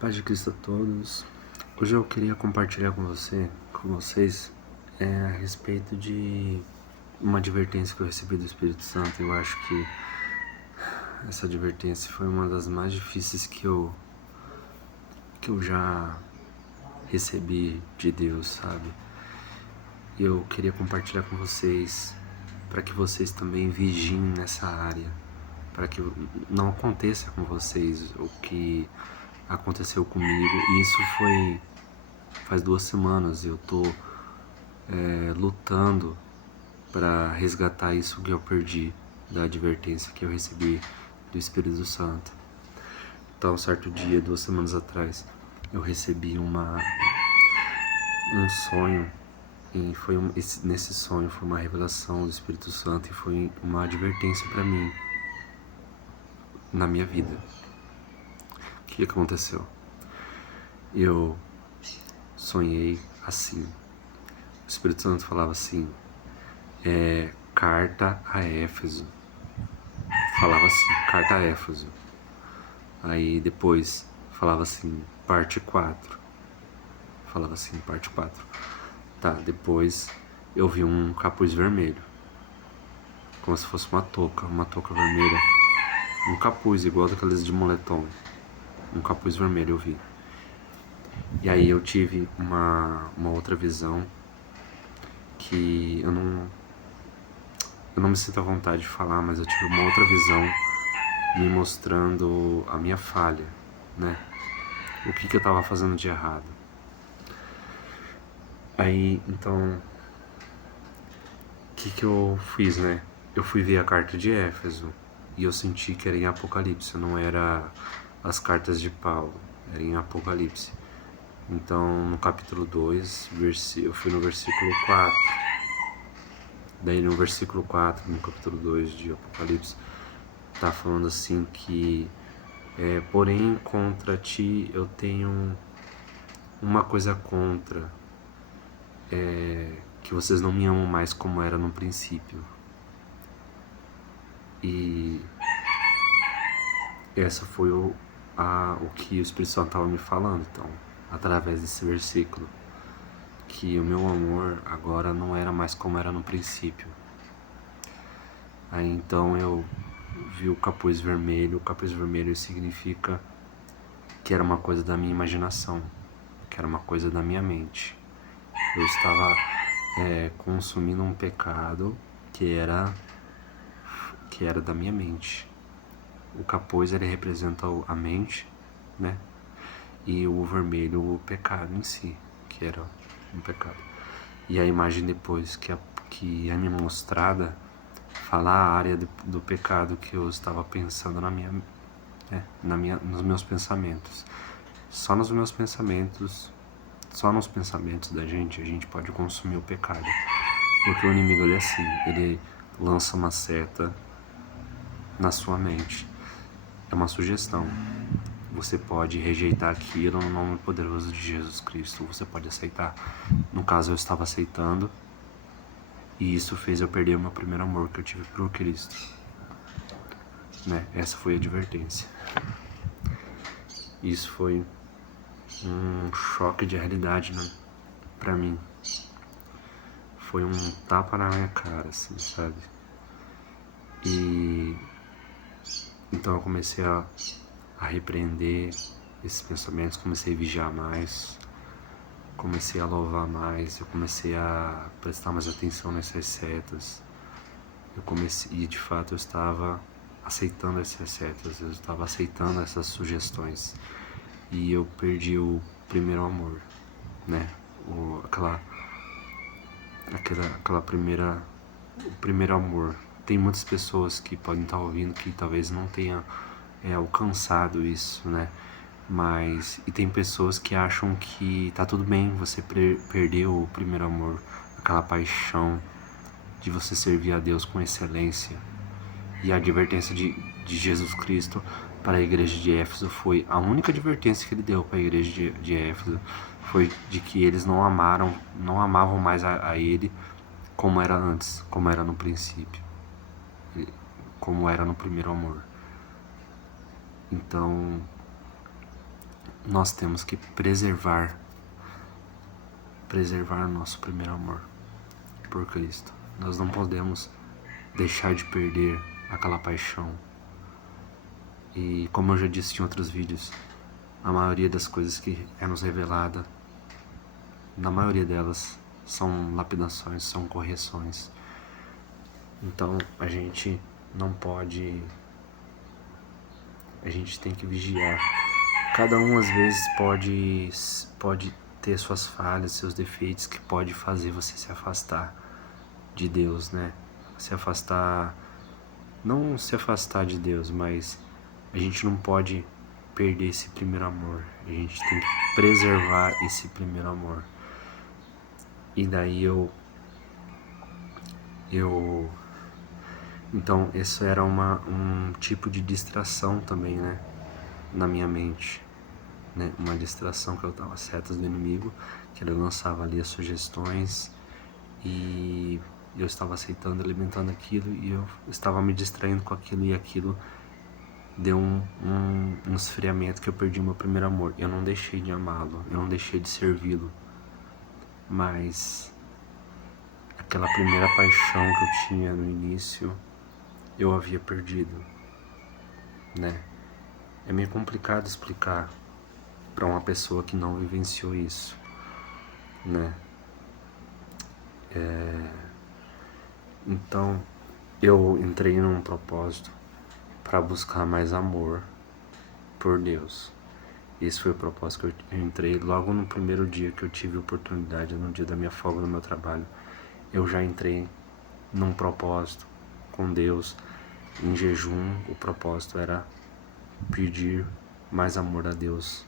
Paz de Cristo a todos. Hoje eu queria compartilhar com vocês, a respeito de uma advertência que eu recebi do Espírito Santo. Eu acho que essa advertência foi uma das mais difíceis que eu já recebi de Deus, sabe? E eu queria compartilhar com vocês, para que vocês também vigiem nessa área, para que não aconteça com vocês o que aconteceu comigo. E isso foi faz 2 semanas. Eu tô lutando para resgatar isso que eu perdi, da advertência que eu recebi do Espírito Santo. Então, um certo dia, 2 semanas atrás, eu recebi um sonho, e nesse sonho foi uma revelação do Espírito Santo e foi uma advertência para mim, na minha vida. O que aconteceu? Eu sonhei assim. O Espírito Santo falava assim, carta a Éfeso. Falava assim, carta a Éfeso. Aí depois falava assim, parte 4. Falava assim, parte 4. Tá, depois eu vi um capuz vermelho, como se fosse uma touca vermelha. Um capuz igual daqueles de moletom. Um capuz vermelho eu vi. E aí eu tive uma outra visão que eu não me sinto à vontade de falar, mas eu tive uma outra visão me mostrando a minha falha, né? O que eu tava fazendo de errado. Aí, então, o que eu fiz, né? Eu fui ver a carta de Éfeso e eu senti que era em Apocalipse, não era as cartas de Paulo, era em Apocalipse. Então, no capítulo 2, eu fui no versículo 4. Daí no versículo 4, no capítulo 2 de Apocalipse, tá falando assim que porém contra ti eu tenho uma coisa contra, que vocês não me amam mais como era no princípio. E essa foi o que o Espírito Santo estava me falando, então, através desse versículo, que o meu amor agora não era mais como era no princípio. Aí então eu vi o capuz vermelho. O capuz vermelho significa que era uma coisa da minha imaginação, que era uma coisa da minha mente. Eu estava consumindo um pecado que era da minha mente. O capuz, ele representa a mente, né? E o vermelho, o pecado em si, que era um pecado. E a imagem depois que é me mostrada, fala a área do pecado que eu estava pensando nos meus pensamentos. Só nos pensamentos da gente, a gente pode consumir o pecado. Porque o inimigo, ele é assim, ele lança uma seta na sua mente. É uma sugestão. Você pode rejeitar aquilo no nome poderoso de Jesus Cristo. Você pode aceitar. No caso, eu estava aceitando. E isso fez eu perder o meu primeiro amor que eu tive por Cristo. Né? Essa foi a advertência. Isso foi um choque de realidade, né? Pra mim. Foi um tapa na minha cara, assim, sabe? E então eu comecei a repreender esses pensamentos, comecei a vigiar mais, comecei a louvar mais, eu comecei a prestar mais atenção nessas setas. E de fato eu estava aceitando essas setas, eu estava aceitando essas sugestões. E eu perdi o primeiro amor, né? O primeiro amor. Tem muitas pessoas que podem estar ouvindo que talvez não tenham alcançado isso, né? E tem pessoas que acham que tá tudo bem você perder o primeiro amor, aquela paixão de você servir a Deus com excelência. E a advertência de Jesus Cristo para a igreja de Éfeso foi a única advertência que ele deu para a igreja de Éfeso, foi de que eles não amavam mais a ele como era antes, como era no princípio, como era no primeiro amor. Então, nós temos que preservar o nosso primeiro amor por Cristo. Nós não podemos deixar de perder aquela paixão. E como eu já disse em outros vídeos, a maioria das coisas que é nos revelada, na maioria delas, são lapidações, são correções. Então a gente não pode, a gente tem que vigiar. Cada um às vezes pode ter suas falhas, seus defeitos, que pode fazer você se afastar de Deus, né? Se afastar, não se afastar de Deus, mas a gente não pode perder esse primeiro amor. A gente tem que preservar esse primeiro amor. E daí então isso era um tipo de distração também, né, na minha mente, né, uma distração que eu dava setas do inimigo, que ele lançava ali as sugestões e eu estava aceitando, alimentando aquilo e eu estava me distraindo com aquilo, e aquilo deu um esfriamento, que eu perdi meu primeiro amor. Eu não deixei de amá-lo, eu não deixei de servi-lo, mas aquela primeira paixão que eu tinha no início, eu havia perdido, né? É meio complicado explicar para uma pessoa que não vivenciou isso, né? Então, eu entrei num propósito para buscar mais amor por Deus. Esse foi o propósito que eu entrei logo no primeiro dia que eu tive oportunidade, no dia da minha folga no meu trabalho. Eu já entrei num propósito com Deus, em jejum. O propósito era pedir mais amor a Deus,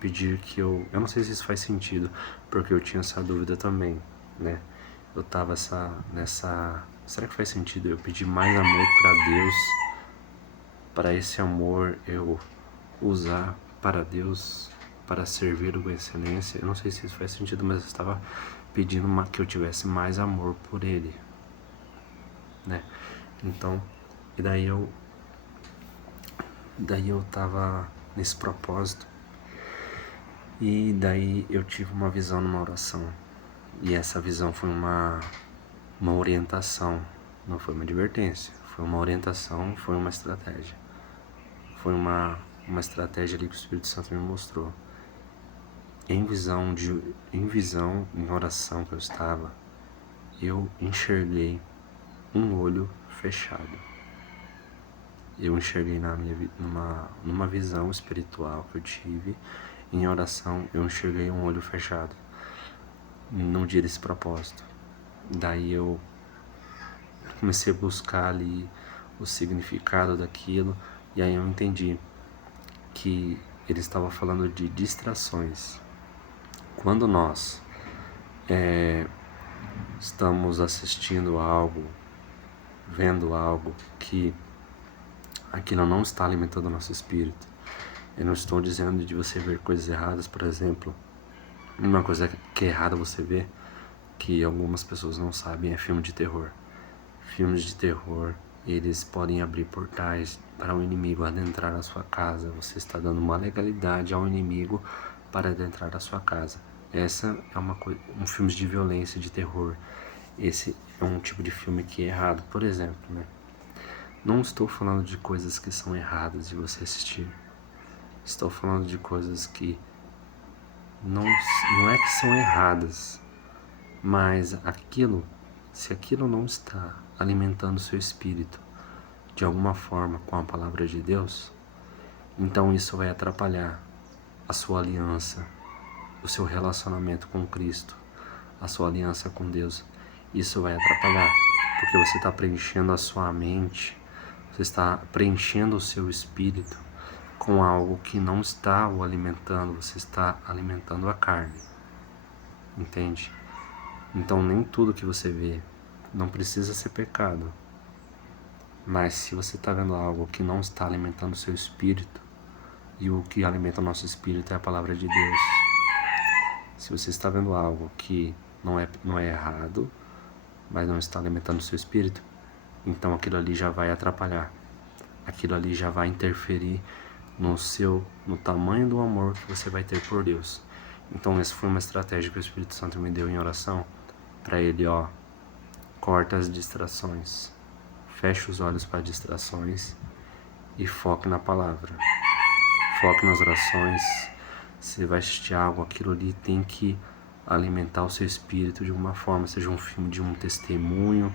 pedir que eu não sei se isso faz sentido, porque eu tinha essa dúvida também, né? Eu tava será que faz sentido eu pedir mais amor para Deus, para esse amor eu usar para Deus, para servir com excelência? Eu não sei se isso faz sentido, mas eu estava pedindo que eu tivesse mais amor por Ele, né? Então, e daí eu tava nesse propósito, e daí eu tive uma visão numa oração, e essa visão foi uma orientação, não foi uma advertência, foi uma orientação, foi uma estratégia, foi uma estratégia ali que o Espírito Santo me mostrou. Em visão, em oração que eu estava, eu enxerguei um olho fechado. Eu enxerguei numa visão espiritual que eu tive, em oração, eu enxerguei um olho fechado, no dia desse propósito. Daí eu comecei a buscar ali o significado daquilo, e aí eu entendi que ele estava falando de distrações. Quando nós estamos assistindo algo, vendo algo que aquilo não está alimentando o nosso espírito, eu não estou dizendo de você ver coisas erradas, por exemplo. Uma coisa que é errada você ver, que algumas pessoas não sabem, é filme de terror. Filmes de terror, eles podem abrir portais para o inimigo adentrar a sua casa. Você está dando uma legalidade ao inimigo para adentrar a sua casa. Essa é um filme de violência, de terror. Esse é um tipo de filme que é errado, por exemplo, né? Não estou falando de coisas que são erradas de você assistir. Estou falando de coisas que não é que são erradas, mas se aquilo não está alimentando o seu espírito de alguma forma com a palavra de Deus, então isso vai atrapalhar a sua aliança, o seu relacionamento com Cristo, a sua aliança com Deus. Isso vai atrapalhar, porque você está preenchendo a sua mente, você está preenchendo o seu espírito com algo que não está o alimentando, você está alimentando a carne, entende? Então nem tudo que você vê não precisa ser pecado, mas se você está vendo algo que não está alimentando o seu espírito, e o que alimenta o nosso espírito é a palavra de Deus, se você está vendo algo que não é errado, mas não está alimentando o seu espírito, então aquilo ali já vai atrapalhar, aquilo ali já vai interferir no tamanho do amor que você vai ter por Deus. Então essa foi uma estratégia que o Espírito Santo me deu em oração, para ele, corta as distrações, fecha os olhos para distrações e foque na palavra, foque nas orações. Você vai assistir algo, aquilo ali tem que alimentar o seu espírito de uma forma, seja um filme de um testemunho,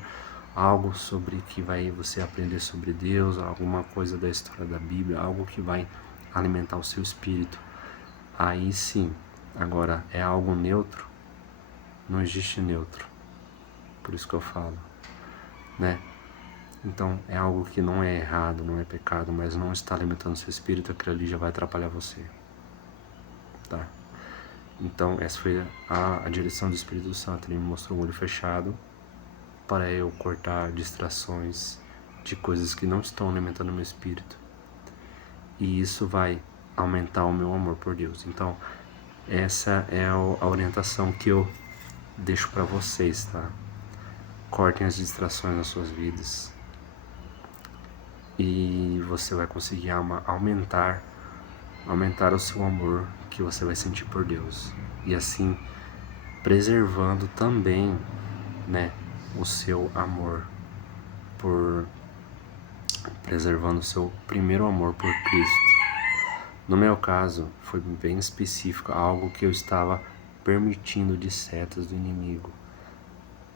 algo sobre que vai você aprender sobre Deus, alguma coisa da história da Bíblia, algo que vai alimentar o seu espírito. Aí sim. Agora, é algo neutro? Não existe neutro. Por isso que eu falo, né? Então, é algo que não é errado, não é pecado, mas não está alimentando o seu espírito, aquilo ali já vai atrapalhar você, tá? Então, essa foi a direção do Espírito Santo. Ele me mostrou o olho fechado para eu cortar distrações de coisas que não estão alimentando o meu espírito. E isso vai aumentar o meu amor por Deus. Então, essa é a orientação que eu deixo para vocês, tá? Cortem as distrações nas suas vidas. E você vai conseguir aumentar o seu amor que você vai sentir por Deus. E assim, preservando também, né, o seu amor preservando o seu primeiro amor por Cristo. No meu caso, foi bem específico, algo que eu estava permitindo de setas do inimigo.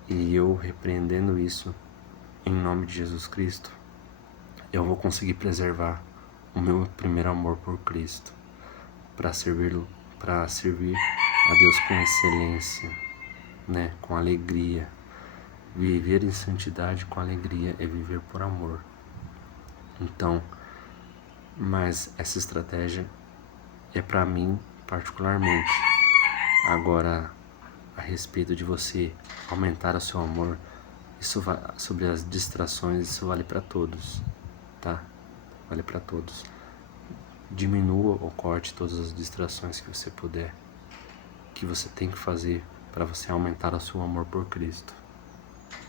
E eu repreendendo isso em nome de Jesus Cristo, eu vou conseguir preservar o meu primeiro amor por Cristo, para servir a Deus com excelência, né, com alegria. Viver em santidade com alegria é viver por amor. Então, mas essa estratégia é para mim particularmente. Agora, a respeito de você aumentar o seu amor, isso sobre as distrações, isso vale para todos, tá? Vale para todos. Diminua ou corte todas as distrações que você puder, que você tem que fazer para você aumentar o seu amor por Cristo,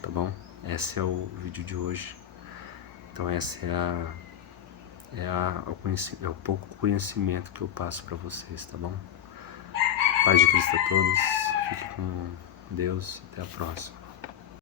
tá bom? Esse é o vídeo de hoje. Então essa é o pouco conhecimento que eu passo para vocês, tá bom? Paz de Cristo a todos, fique com Deus, até a próxima.